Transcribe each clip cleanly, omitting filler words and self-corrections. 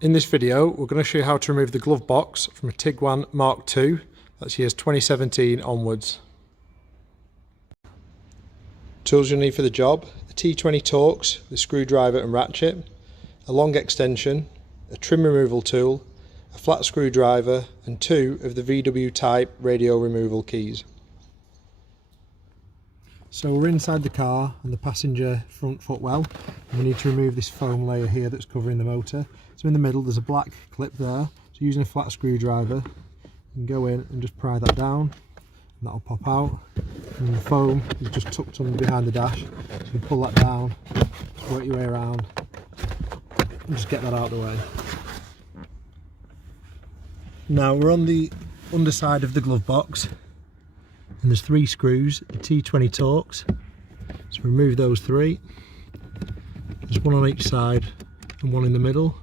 In this video, we're going to show you how to remove the glove box from a Tiguan Mk2. That's years 2017 onwards. Tools you'll need for the job: a T20 Torx, the screwdriver and ratchet, a long extension, a trim removal tool, a flat screwdriver and two of the VW type radio removal keys. So we're inside the car and the passenger front footwell, and we need to remove this foam layer here that's covering the motor. So in the middle there's a black clip there, so using a flat screwdriver you can go in and just pry that down and that'll pop out, and the foam is just tucked under behind the dash, so you can pull that down, just work your way around and just get that out of the way. Now we're on the underside of the glove box, and there's three screws, the T20 Torx, so remove those three. There's one on each side and one in the middle.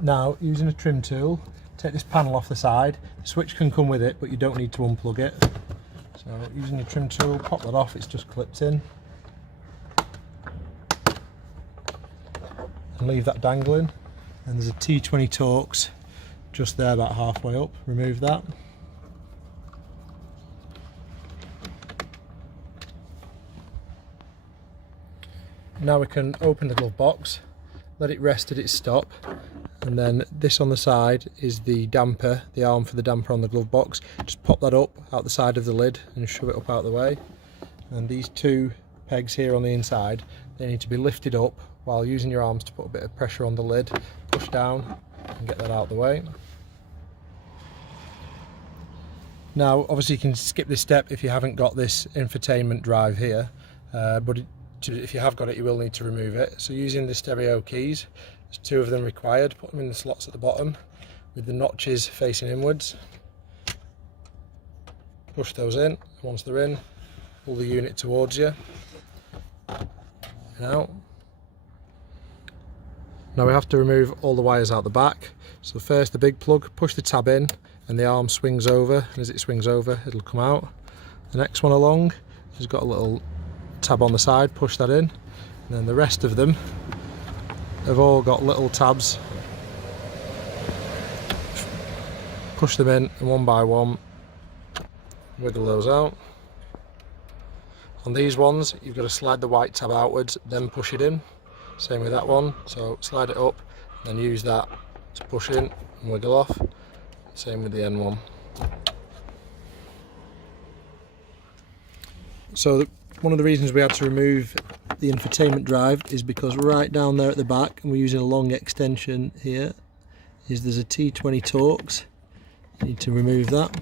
Now, using a trim tool, take this panel off the side. The switch can come with it, but you don't need to unplug it. So using a trim tool, pop that off, it's just clipped in. And leave that dangling. And there's a T20 Torx just there, about halfway up. Remove that. Now we can open the glove box, let it rest at its stop. And then this on the side is the damper, the arm for the damper on the glove box. Just pop that up out the side of the lid and shove it up out of the way. And these two pegs here on the inside, they need to be lifted up while using your arms to put a bit of pressure on the lid. Push down and get that out of the way. Now obviously you can skip this step if you haven't got this infotainment drive here, but if you have got it you will need to remove it. So using the stereo keys, there's two of them required. Put them in the slots at the bottom with the notches facing inwards. Push those in. Once they're in, pull the unit towards you and out. Now we have to remove all the wires out the back. So first the big plug, push the tab in and the arm swings over, and as it swings over it'll come out. The next one along has got a little tab on the side, push that in, and then the rest of them have all got little tabs. Push them in and one by one wiggle those out. On these ones you've got to slide the white tab outwards, then push it in. Same with that one, so slide it up, then use that to push in and wiggle off. Same with the end one. So one of the reasons we had to remove the infotainment drive is because right down there at the back, and we're using a long extension here, is there's a T20 Torx. You need to remove that.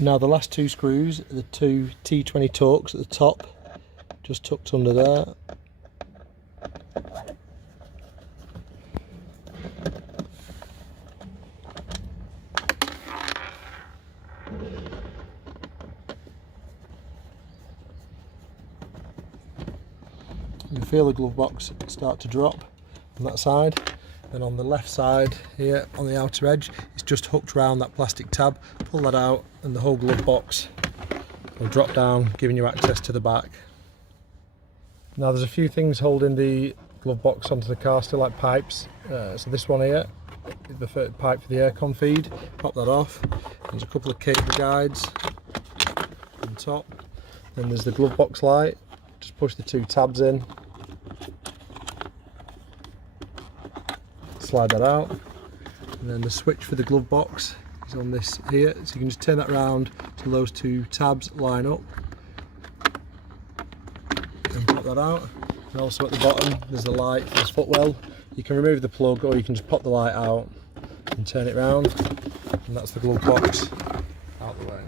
Now the last two screws are the two T20 Torx at the top, just tucked under there. You can feel the glove box start to drop on that side. Then on the left side here on the outer edge, it's just hooked around that plastic tab. Pull that out and the whole glove box will drop down, giving you access to the back. Now there's a few things holding the glove box onto the car still, like pipes. So this one here, the pipe for the aircon feed, pop that off. There's a couple of cable guides on top. Then there's the glove box light, just push the two tabs in. Slide that out, and then the switch for the glove box is on this here, so you can just turn that around till those two tabs line up and pop that out. And also at the bottom there's the light for this footwell. You can remove the plug or you can just pop the light out and turn it round, and that's the glove box out the way.